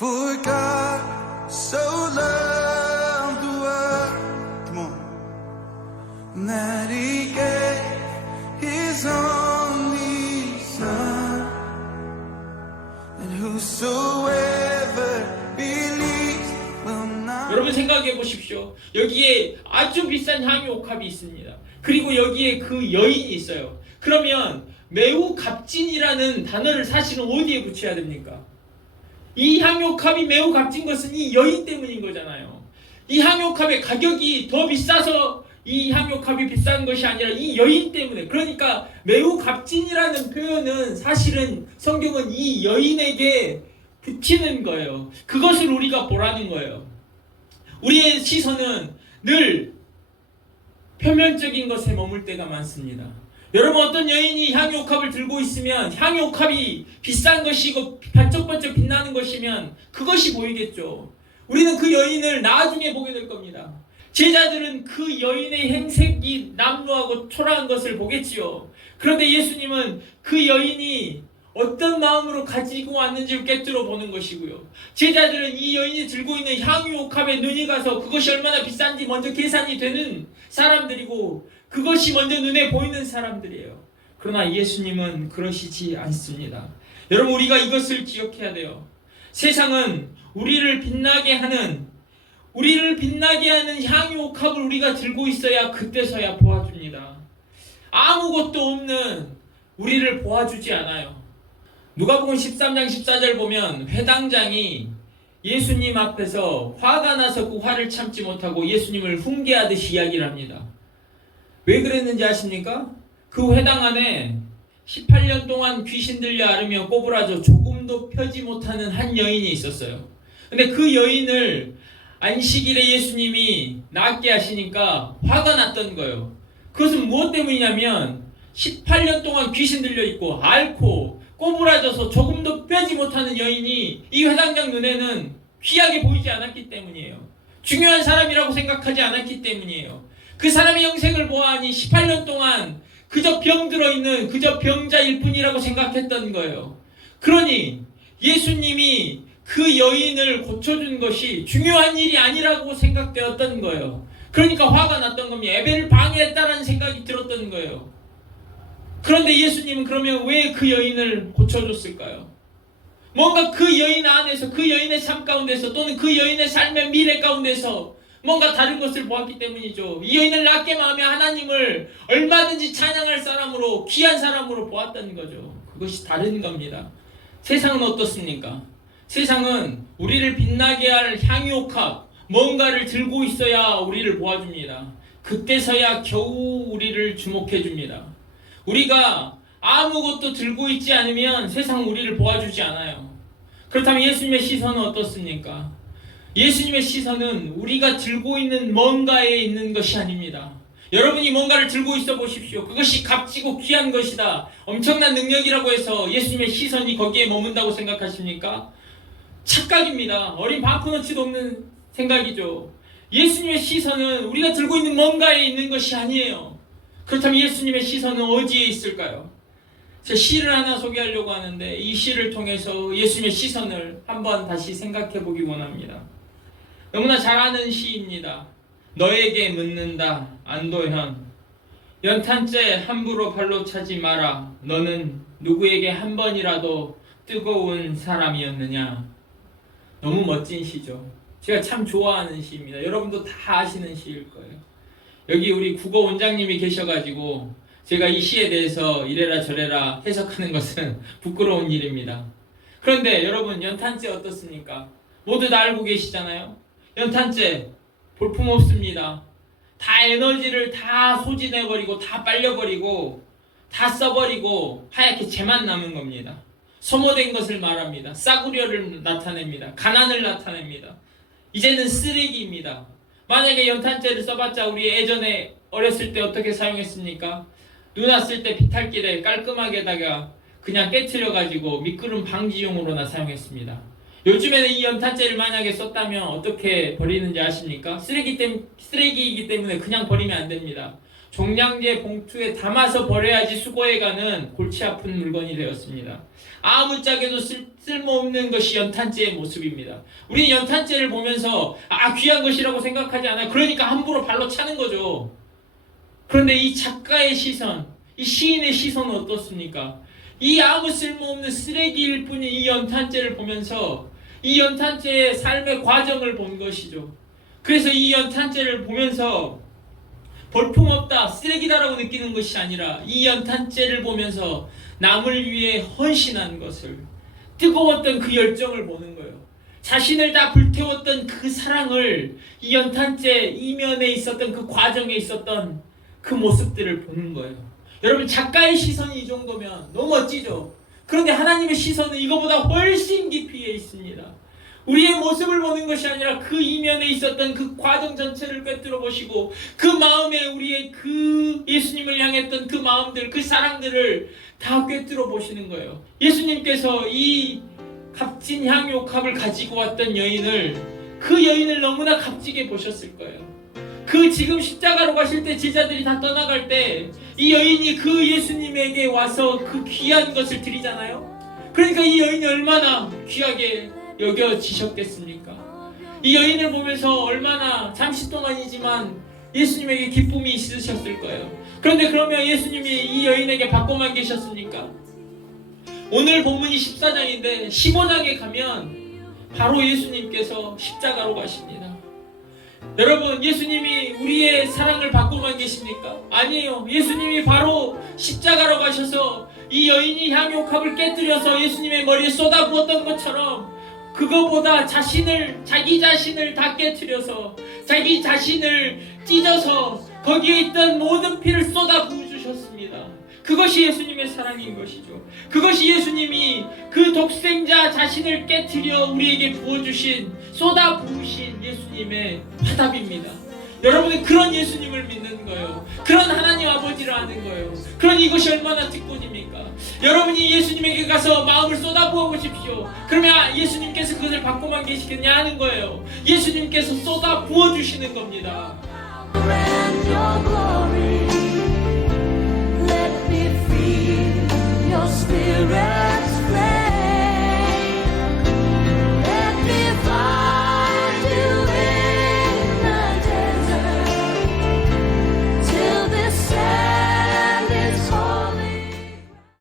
Come on, that He gave His only Son, and whosoever believes will not. 여러분 생각해 보십시오. 여기에 아주 비싼 향유 옥합이 있습니다. 그리고 여기에 그 여인이 있어요. 그러면 매우 값진이라는 단어를 사실은 어디에 붙여야 됩니까? 이 향유옥합이 매우 값진 것은 이 여인 때문인 거잖아요. 이 향유옥합의 가격이 더 비싸서 이 향유옥합이 비싼 것이 아니라 이 여인 때문에 그러니까 매우 값진이라는 표현은 사실은 성경은 이 여인에게 붙이는 거예요. 그것을 우리가 보라는 거예요. 우리의 시선은 늘 표면적인 것에 머물 때가 많습니다. 여러분 어떤 여인이 향유옥합을 들고 있으면 향유옥합이 비싼 것이고 반짝반짝 빛나는 것이면 그것이 보이겠죠. 우리는 그 여인을 나중에 보게 될 겁니다. 제자들은 그 여인의 행색이 남루하고 초라한 것을 보겠지요. 그런데 예수님은 그 여인이 어떤 마음으로 가지고 왔는지를 꿰뚫어 보는 것이고요. 제자들은 이 여인이 들고 있는 향유옥합에 눈이 가서 그것이 얼마나 비싼지 먼저 계산이 되는 사람들이고 그것이 먼저 눈에 보이는 사람들이에요. 그러나 예수님은 그러시지 않습니다. 여러분 우리가 이것을 기억해야 돼요. 세상은 우리를 빛나게 하는 우리를 빛나게 하는 향유 옥합을 우리가 들고 있어야 그때서야 보아줍니다. 아무것도 없는 우리를 보아주지 않아요. 누가복음 13장 14절 보면 회당장이 예수님 앞에서 화가 나서 그 화를 참지 못하고 예수님을 훈계하듯이 이야기를 합니다. 왜 그랬는지 아십니까? 그 회당 안에 18년 동안 귀신 들려 앓으며 꼬부라져 조금도 펴지 못하는 한 여인이 있었어요. 근데 그 여인을 안식일에 예수님이 낫게 하시니까 화가 났던 거예요. 그것은 무엇 때문이냐면 18년 동안 귀신 들려 있고 앓고 꼬부라져서 조금도 빼지 못하는 여인이 이 회당장 눈에는 귀하게 보이지 않았기 때문이에요. 중요한 사람이라고 생각하지 않았기 때문이에요. 그 사람의 영생을 보아하니 18년 동안 그저 병 들어 있는 그저 병자일 뿐이라고 생각했던 거예요. 그러니 예수님이 그 여인을 고쳐준 것이 중요한 일이 아니라고 생각되었던 거예요. 그러니까 화가 났던 겁니다. 예배를 방해했다라는 생각이 들었던 거예요. 그런데 예수님은 그러면 왜 그 여인을 고쳐줬을까요? 뭔가 그 여인 안에서 그 여인의 삶 가운데서 또는 그 여인의 삶의 미래 가운데서 뭔가 다른 것을 보았기 때문이죠. 이 여인을 낫게 마음에 하나님을 얼마든지 찬양할 사람으로 귀한 사람으로 보았다는 거죠. 그것이 다른 겁니다. 세상은 어떻습니까? 세상은 우리를 빛나게 할 향유옥합 뭔가를 들고 있어야 우리를 보아줍니다. 그때서야 겨우 우리를 주목해 줍니다. 우리가 아무것도 들고 있지 않으면 세상 우리를 보아주지 않아요. 그렇다면 예수님의 시선은 어떻습니까? 예수님의 시선은 우리가 들고 있는 뭔가에 있는 것이 아닙니다. 여러분이 뭔가를 들고 있어 보십시오. 그것이 값지고 귀한 것이다. 엄청난 능력이라고 해서 예수님의 시선이 거기에 머문다고 생각하십니까? 착각입니다. 어린 반푼어치도 없는 생각이죠. 예수님의 시선은 우리가 들고 있는 뭔가에 있는 것이 아니에요. 그렇다면 예수님의 시선은 어디에 있을까요? 제가 시를 하나 소개하려고 하는데 이 시를 통해서 예수님의 시선을 한번 다시 생각해 보기 원합니다. 너무나 잘 아는 시입니다. 너에게 묻는다 안도현 연탄재 함부로 발로 차지 마라 너는 누구에게 한 번이라도 뜨거운 사람이었느냐 너무 멋진 시죠. 제가 참 좋아하는 시입니다. 여러분도 다 아시는 시일 거예요. 여기 우리 국어 원장님이 계셔가지고 제가 이 시에 대해서 이래라 저래라 해석하는 것은 부끄러운 일입니다. 그런데 여러분 연탄재 어떻습니까? 모두 다 알고 계시잖아요. 연탄재 볼품 없습니다. 다 에너지를 다 소진해버리고 다 빨려버리고 다 써버리고 하얗게 재만 남은 겁니다. 소모된 것을 말합니다. 싸구려를 나타냅니다. 가난을 나타냅니다. 이제는 쓰레기입니다. 만약에 연탄재를 써봤자 우리 예전에 어렸을 때 어떻게 사용했습니까? 눈 왔을 때 비탈길에 깔끔하게다가 그냥 깨트려 가지고 미끄럼 방지용으로나 사용했습니다. 요즘에는 이 연탄재를 만약에 썼다면 어떻게 버리는지 아십니까? 쓰레기 때 쓰레기이기 때문에 그냥 버리면 안 됩니다. 종량제 봉투에 담아서 버려야지 수거해가는 골치 아픈 물건이 되었습니다. 아무짝에도 쓸, 쓸모없는 것이 연탄재의 모습입니다. 우리는 연탄재를 보면서 아 귀한 것이라고 생각하지 않아요. 그러니까 함부로 발로 차는 거죠. 그런데 이 작가의 시선, 이 시인의 시선은 어떻습니까? 이 아무 쓸모없는 쓰레기일 뿐인 이 연탄재를 보면서 이 연탄재의 삶의 과정을 본 것이죠. 그래서 이 연탄재를 보면서 볼품없다, 쓰레기다라고 느끼는 것이 아니라 이 연탄재를 보면서 남을 위해 헌신한 것을 뜨거웠던 그 열정을 보는 거예요. 자신을 다 불태웠던 그 사랑을 이 연탄재 이면에 있었던 그 과정에 있었던 그 모습들을 보는 거예요. 여러분 작가의 시선이 이 정도면 너무 멋지죠. 그런데 하나님의 시선은 이거보다 훨씬 깊이에 있습니다. 우리의 모습을 보는 것이 아니라 그 이면에 있었던 그 과정 전체를 꿰뚫어 보시고 그 마음에 우리의 그 예수님을 향했던 그 마음들, 그 사랑들을 다 꿰뚫어 보시는 거예요. 예수님께서 이 값진 향유옥합을 가지고 왔던 여인을 그 여인을 너무나 값지게 보셨을 거예요. 그 지금 십자가로 가실 때 제자들이 다 떠나갈 때 이 여인이 그 예수님에게 와서 그 귀한 것을 드리잖아요. 그러니까 이 여인이 얼마나 귀하게 여겨지셨겠습니까? 이 여인을 보면서 얼마나 잠시 동안이지만 예수님에게 기쁨이 있으셨을 거예요. 그런데 그러면 예수님이 이 여인에게 받고만 계셨습니까? 오늘 본문이 14장인데 15장에 가면 바로 예수님께서 십자가로 가십니다. 여러분, 예수님이 우리의 사랑을 받고만 계십니까? 아니에요. 예수님이 바로 십자가로 가셔서 이 여인이 향유옥합을 깨뜨려서 예수님의 머리에 쏟아부었던 것처럼 그거보다 자신을 자기 자신을 다 깨뜨려서 자기 자신을 찢어서 거기에 있던 모든 피를 쏟아 부어 주셨습니다. 그것이 예수님의 사랑인 것이죠. 그것이 예수님이 그 독생자 자신을 깨뜨려 우리에게 부어주신 쏟아 부으신 예수님의 화답입니다. 여러분은 그런 예수님을 믿는 거예요. 그런 하나님 아버지를 아는 거예요. 그런 이것이 얼마나 특권입니까? 여러분이 예수님에게 가서 마음을 쏟아부어 보십시오. 그러면 예수님께서 그것을 받고만 계시겠냐 하는 거예요. 예수님께서 쏟아 부어 주시는 겁니다. Spirit.